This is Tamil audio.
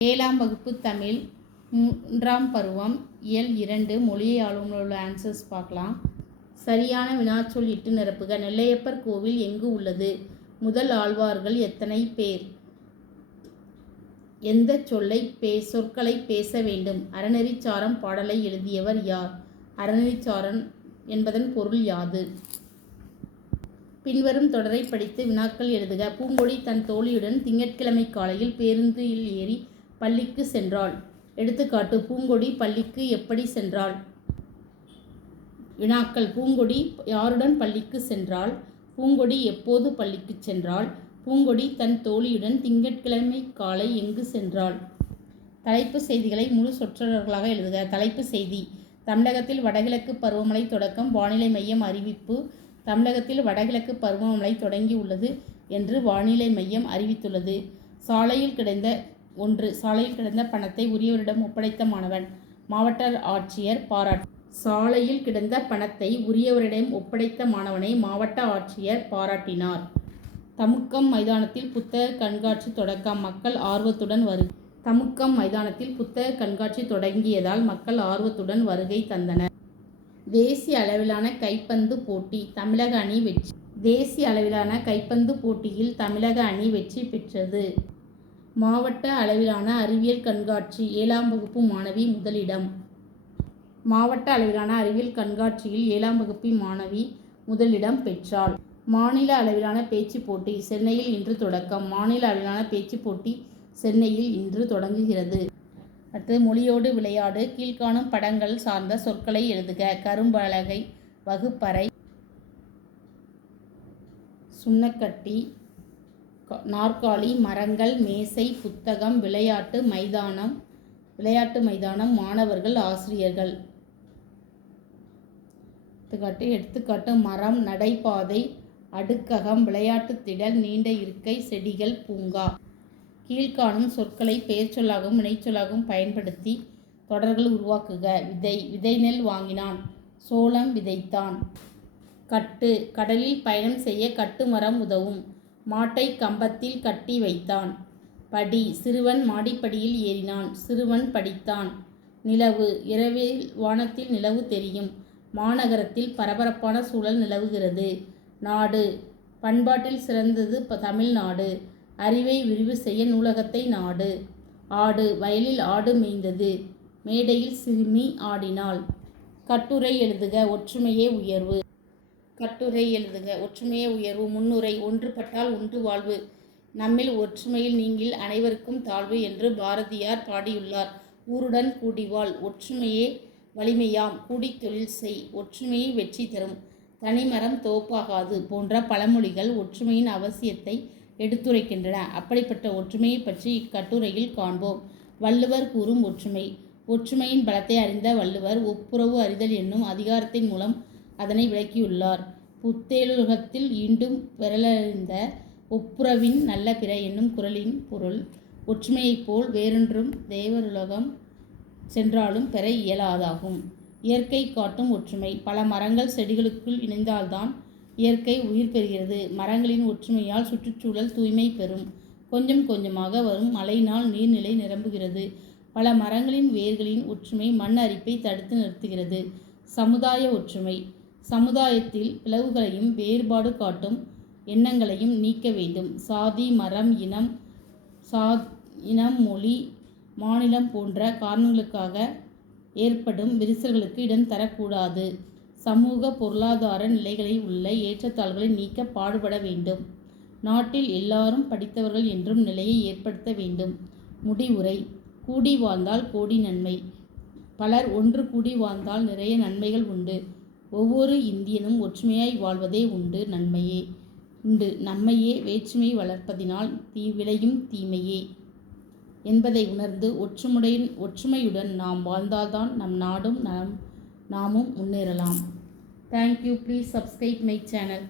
7ஆம் வகுப்பு தமிழ் 3ஆம் பருவம் இயல் 2 மொழியை ஆளுநர் ஆன்சர்ஸ் பார்க்கலாம். சரியான வினாச்சொல் இட்டு நிரப்புக. நெல்லையப்பர் கோவில் எங்கு உள்ளது? முதல் ஆழ்வார்கள் எத்தனை பேர்? எந்த சொற்களை பேச வேண்டும்? அறநெறிச்சாரம் பாடலை எழுதியவர் யார்? அறநெறிச்சாரன் என்பதன் பொருள் யாது? பின்வரும் தொடரை படித்து வினாக்கள் எழுதுக. பூங்கொடி தன் தோழியுடன் திங்கட்கிழமை காலையில் பேருந்தில் ஏறி பள்ளிக்கு சென்றாள். எடுத்துக்காட்டு: பூங்கொடி பள்ளிக்கு எப்படி சென்றாள்? வினாக்கள்: பூங்கொடி யாருடன் பள்ளிக்கு சென்றாள்? பூங்கொடி எப்போது பள்ளிக்கு சென்றாள்? பூங்கொடி தன் தோழியுடன் திங்கட்கிழமை காலை எங்கு சென்றாள்? தலைப்பு செய்திகளை முழு சொற்றொடர்களாக எழுதுக. தலைப்பு செய்தி: தமிழகத்தில் வடகிழக்கு பருவமழை தொடக்கம். வானிலை மையம் அறிவிப்பு: தமிழகத்தில் வடகிழக்கு பருவமழை தொடங்கியுள்ளது என்று வானிலை மையம் அறிவித்துள்ளது. சாலையில் கிடந்த பணத்தை உரியவரிடம் ஒப்படைத்த மாணவன். மாவட்ட ஆட்சியர் பாராட்டு. சாலையில் கிடந்த பணத்தை உரியவரிடம் ஒப்படைத்த மாணவனை மாவட்ட ஆட்சியர் பாராட்டினார். தமுக்கம் மைதானத்தில் புத்தக கண்காட்சி தொடக்கம். மக்கள் ஆர்வத்துடன் தமுக்கம் மைதானத்தில் புத்தக கண்காட்சி தொடங்கியதால் மக்கள் ஆர்வத்துடன் வருகை தந்தனர். தேசிய அளவிலான கைப்பந்து போட்டி. தமிழக அணி வெற்றி. தேசிய அளவிலான கைப்பந்து போட்டியில் தமிழக அணி வெற்றி பெற்றது. மாவட்ட அளவிலான அறிவியல் கண்காட்சி. 7ஆம் வகுப்பு மாணவி முதலிடம். மாவட்ட அளவிலான அறிவியல் கண்காட்சியில் 7ஆம் வகுப்பு மாணவி முதலிடம் பெற்றாள். மாநில அளவிலான பேச்சு போட்டி. சென்னையில் இன்று தொடக்கம். மாநில அளவிலான பேச்சு போட்டி சென்னையில் இன்று தொடங்குகிறது. அடுத்து மொழியோடு விளையாடு. கீழ்காணும் படங்கள் சார்ந்த சொற்களை எழுதுக. கரும்பலகை, வகுப்பறை, சுண்ணக்கட்டி, நாற்காலி, மரங்கள், மேசை, புத்தகம், விளையாட்டு மைதானம், மாணவர்கள், ஆசிரியர்கள். எடுத்துக்காட்டு: மரம், நடைபாதை, அடுக்ககம், விளையாட்டு திடல், நீண்ட இருக்கை, செடிகள், பூங்கா. கீழ்காணும் சொற்களை பெயர்ச்சொல்லாகவும் வினைச்சொல்லாகவும் பயன்படுத்தி தொடர்கள் உருவாக்குக. விதை நெல் வாங்கினான். சோளம் விதைத்தான். கட்டு: கடலில் பயணம் செய்ய கட்டுமரம் உதவும். மாட்டை கம்பத்தில் கட்டி வைத்தான். படி: சிறுவன் மாடிப்படியில் ஏறினான். சிறுவன் படித்தான். நிலவு: இரவில் வானத்தில் நிலவு தெரியும். மாநகரத்தில் பரபரப்பான சூழல் நிலவுகிறது. நாடு: பண்பாட்டில் சிறந்தது தமிழ்நாடு. அறிவை விரிவு செய்ய நூலகத்தை நாடு. ஆடு: வயலில் ஆடு மேய்ந்தது. மேடையில் சிறுமி ஆடினாள். கட்டுரை எழுதுக. ஒற்றுமையே உயர்வு. கட்டுரை எழுதுக. ஒற்றுமையே உயர்வு. முன்னுரை: ஒன்றுபட்டால் உண்டு வாழ்வு. நம்மில் ஒற்றுமையில் நீங்கில் அனைவருக்கும் தாழ்வு என்று பாரதியார் பாடியுள்ளார். ஊருடன் கூடிவாழ். ஒற்றுமையே வலிமையாம். கூடித் தொழில் செய். ஒற்றுமையை வெற்றி தரும். தனிமரம் தோப்பாகாது போன்ற பழமொழிகள் ஒற்றுமையின் அவசியத்தை எடுத்துரைக்கின்றன. அப்படிப்பட்ட ஒற்றுமையை பற்றி இக்கட்டுரையில் காண்போம். வள்ளுவர் கூறும் ஒற்றுமை. ஒற்றுமையின் பலத்தை அறிந்த வள்ளுவர் ஒப்புரவு அறிதல் என்னும் அதிகாரத்தின் மூலம் அதனை விளக்கியுள்ளார். புத்தேளுலகத்தில் ஈண்டும் பெறலறிந்த ஒப்புரவின் நல்ல பிற என்னும் குறளின் பொருள் ஒற்றுமையைப் போல் வேறொன்றும் தேவருலகம் சென்றாலும் பெற இயலாதாகும். இயற்கை காட்டும் ஒற்றுமை. பல மரங்கள் செடிகளுக்குள் இணைந்தால்தான் இயற்கை உயிர் பெறுகிறது. மரங்களின் ஒற்றுமையால் சுற்றுச்சூழல் தூய்மை பெறும். கொஞ்சம் கொஞ்சமாக வரும் மழையினால் நீர்நிலை நிரம்புகிறது. பல மரங்களின் வேர்களின் ஒற்றுமை மண் அரிப்பை தடுத்து நிறுத்துகிறது. சமுதாய ஒற்றுமை. சமுதாயத்தில் பிளவுகளையும் வேறுபாடு காட்டும் எண்ணங்களையும் நீக்க வேண்டும். சாதி, மரம், இனம், மொழி, மாநிலம் போன்ற காரணங்களுக்காக ஏற்படும் விரிசல்களுக்கு இடம் தரக்கூடாது. சமூக பொருளாதார நிலைகளில் உள்ள ஏற்றத்தாழ்வுகளை நீக்க பாடுபட வேண்டும். நாட்டில் எல்லாரும் படித்தவர்கள் என்றும் நிலையை ஏற்படுத்த வேண்டும். முடிவுரை: கூடி வாழ்ந்தால் கோடி நன்மை. பலர் ஒன்று கூடி வாழ்ந்தால் நிறைய நன்மைகள் உண்டு. ஒவ்வொரு இந்தியனும் ஒற்றுமையாய் வாழ்வதே நன்மையே. வேற்றுமை வளர்ப்பதினால் விளையும் தீமையே என்பதை உணர்ந்து ஒற்றுமையுடன் நாம் வாழ்ந்தால்தான் நம் நாடும் நாமும் முன்னேறலாம். Thank you. Please subscribe my channel.